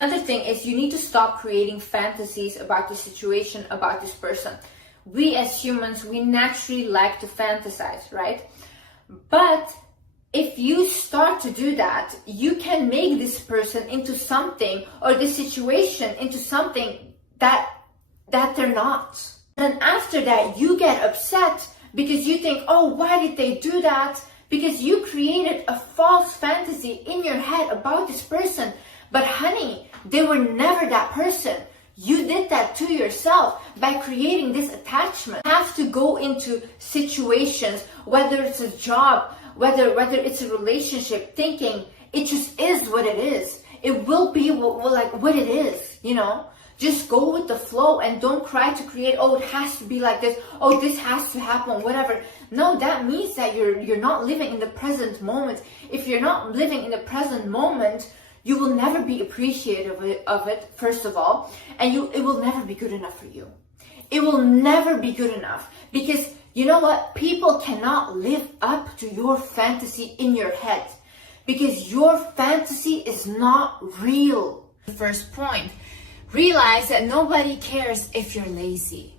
Another thing is you need to stop creating fantasies about the situation, about this person. We as humans, we naturally like to fantasize, right? But if you start to do that, you can make this person into something, or this situation into something that they're not. And after that, you get upset because you think, oh, why did they do that? Because you created a false fantasy in your head about this person. But honey, they were never that person. You did that to yourself by creating this attachment. You have to go into situations, whether it's a job, whether it's a relationship, thinking it just is what it is. It will be what it is, you know? Just go with the flow and don't try to create, oh, it has to be like this, oh, this has to happen, whatever. No, that means that you're not living in the present moment. If you're not living in the present moment, you will never be appreciative of it, first of all, and it will never be good enough for you. It will never be good enough, because you know what? People cannot live up to your fantasy in your head, because your fantasy is not real. First point, realize that nobody cares if you're lazy.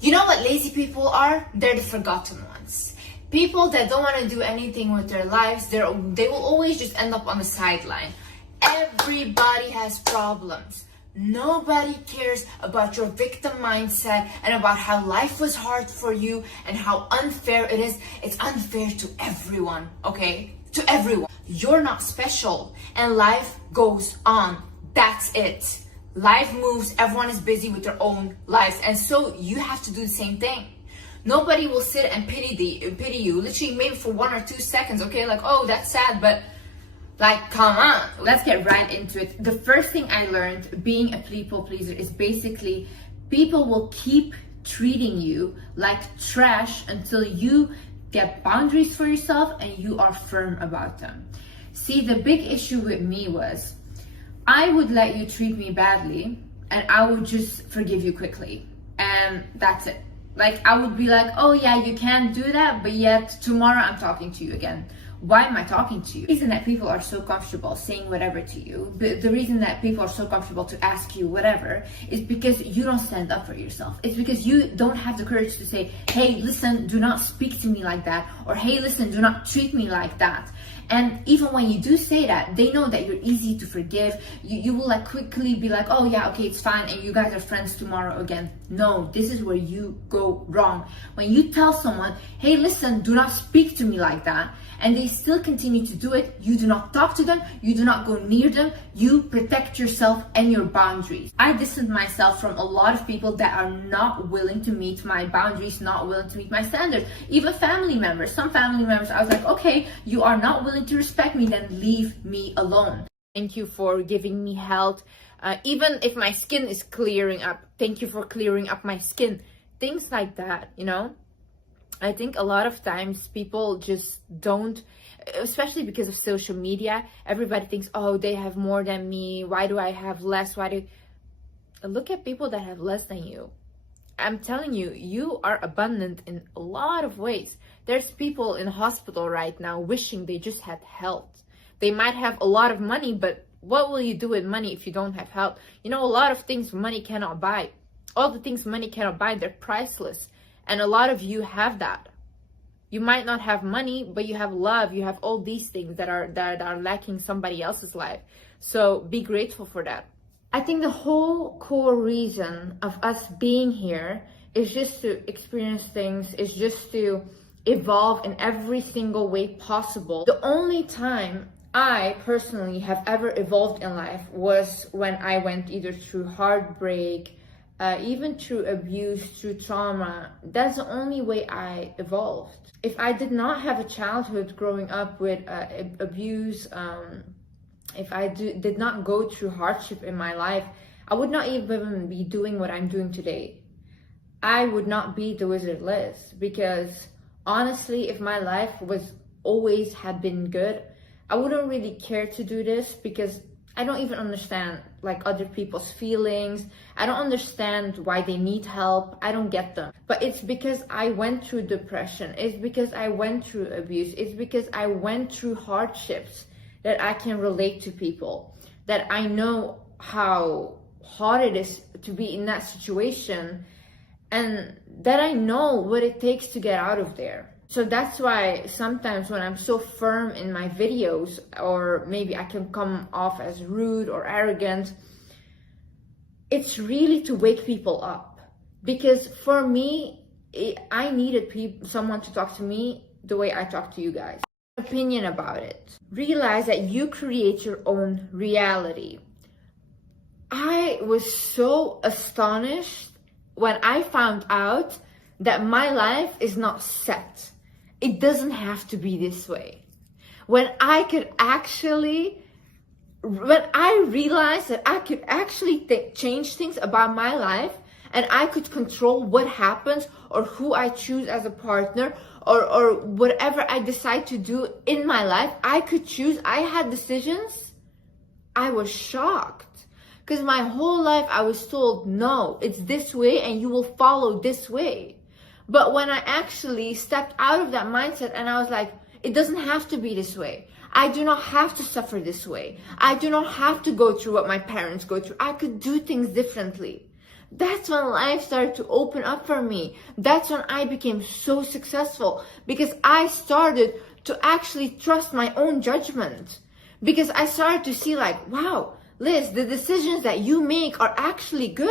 You know what lazy people are? They're the forgotten ones. People that don't want to do anything with their lives, they will always just end up on the sideline. Everybody has problems. Nobody cares about your victim mindset and about how life was hard for you and how unfair it is. It's unfair to everyone, okay? To everyone. You're not special, and life goes on. That's it. Life moves, everyone is busy with their own lives, and so you have to do the same thing. Nobody will sit and pity you, literally maybe for 1 or 2 seconds, okay? Like, oh, that's sad, but like, come on. Let's get right into it. The first thing I learned being a people pleaser is basically people will keep treating you like trash until you get boundaries for yourself and you are firm about them. See, the big issue with me was I would let you treat me badly and I would just forgive you quickly. And that's it. Like, I would be like, oh yeah, you can't do that, but yet tomorrow I'm talking to you again. Why am I talking to you? The reason that people are so comfortable saying whatever to you, the reason that people are so comfortable to ask you whatever, is because you don't stand up for yourself. It's because you don't have the courage to say, hey, listen, do not speak to me like that. Or hey, listen, do not treat me like that. And even when you do say that, they know that you're easy to forgive. You will like quickly be like, oh yeah, okay, it's fine, and you guys are friends tomorrow again. No, this is where you go wrong. When you tell someone, hey, listen, do not speak to me like that, and they still continue to do it, you do not talk to them, you do not go near them, you protect yourself and your boundaries. I distanced myself from a lot of people that are not willing to meet my boundaries, not willing to meet my standards. Even family members. Some family members, I was like, okay, you are not willing to respect me, then leave me alone. Thank you for giving me health. Even if my skin is clearing up, thank you for clearing up my skin. Things like that, you know? I think a lot of times people just don't, especially because of social media, everybody thinks, oh, they have more than me. Why do I have less? Look at people that have less than you. I'm telling you, you are abundant in a lot of ways. There's people in hospital right now wishing they just had health. They might have a lot of money, but what will you do with money if you don't have health? You know, a lot of things money cannot buy. All the things money cannot buy, they're priceless. And a lot of you have that. You might not have money, but you have love. You have all these things that are lacking somebody else's life. So be grateful for that. I think the whole core reason of us being here is just to experience things, is just to evolve in every single way possible. The only time I personally have ever evolved in life was when I went either through heartbreak, even through abuse, through trauma. That's the only way I evolved. If I did not have a childhood growing up with abuse, if I did not go through hardship in my life, I would not even be doing what I'm doing today. I would not be the Wizard Liz, because honestly, if my life always had been good, I wouldn't really care to do this, because I don't even understand like other people's feelings. I don't understand why they need help. I don't get them. But it's because I went through depression. It's because I went through abuse. It's because I went through hardships that I can relate to people, that I know how hard it is to be in that situation, and that I know what it takes to get out of there. So that's why sometimes when I'm so firm in my videos, or maybe I can come off as rude or arrogant, it's really to wake people up. Because for me, I needed someone to talk to me the way I talk to you guys. Opinion about it. Realize that you create your own reality. I was so astonished when I found out that my life is not set. It doesn't have to be this way. When I realized that I could actually change things about my life, and I could control what happens or who I choose as a partner, or whatever I decide to do in my life, I could choose. I had decisions. I was shocked, because my whole life I was told, no, it's this way and you will follow this way. But when I actually stepped out of that mindset and I was like, it doesn't have to be this way. I do not have to suffer this way. I do not have to go through what my parents go through. I could do things differently. That's when life started to open up for me. That's when I became so successful, because I started to actually trust my own judgment. Because I started to see like, wow, Liz, the decisions that you make are actually good.